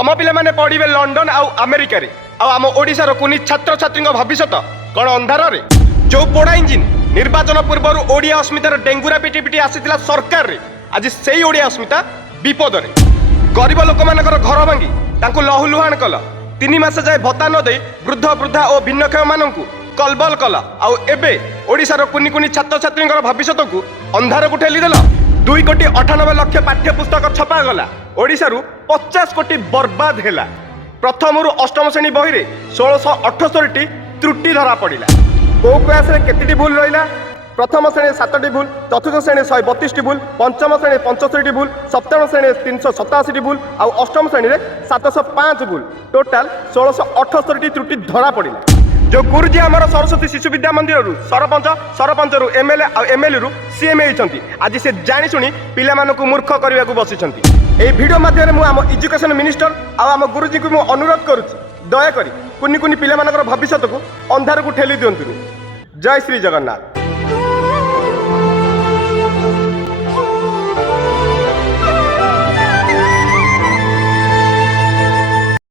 तम पिला माने पढ़िबे लंडन आउ अमेरिका रे आम ओडिशार कुनी छात्र छात्री भविष्य कौन अंधार रे जो पोड़ा इंजिन निर्वाचन पूर्व ओडिया अस्मितार डेंगुरा पिटी पिटी आसीथिला सरकार रे आज सेई ओडिया अस्मिता विपद रे गरीब लोक मानकर घर भांगी तांको लहुलुहाण कल 3 मास जाए भत्ता न दे वृद्ध वृद्धा और भिन्नक्षम माननकु कलबल कल आउ एबे ओडिशार कुनी कुनी छात्र छात्री भविष्य को अंधार को ठेली देल 2,98,00,000 पाठ्यपुस्तक छपा गला ओडिशारू 50 कोटी बर्बाद हैला। प्रथम रु अष्टम श्रेणी बही रे 1678 त्रुटि धरा पड़ा को क्लास केते भूल रहा प्रथम श्रेणी 7टी भूल चतुर्थ श्रेणी 132टी भूल पंचम श्रेणी 75टी भूल सप्तम श्रेणी 387टी भूल आउ अष्टम श्रेणी 705 भूल टोटाल 1678 त्रुटि धरा पड़ा जो गुरुजी आमर सरस्वती शिशु विद्या मंदिर सरपंच सरपंच रु एमएलए आ एमएलए रु सीएम होती आज से जानी शुणी पिला मानकु मूर्ख करने को बसिଛନ୍ତି। এই ভিডিও মাধ্যমে মু आम एजुकेशन मिनिस्टर आम गुरुजी को मु अनुरोध करुच्ची दयाकोरी कुनी कुनी पिला मानकर भविष्य को अंधार को ठेली दिंतु। जय श्री जगन्नाथ।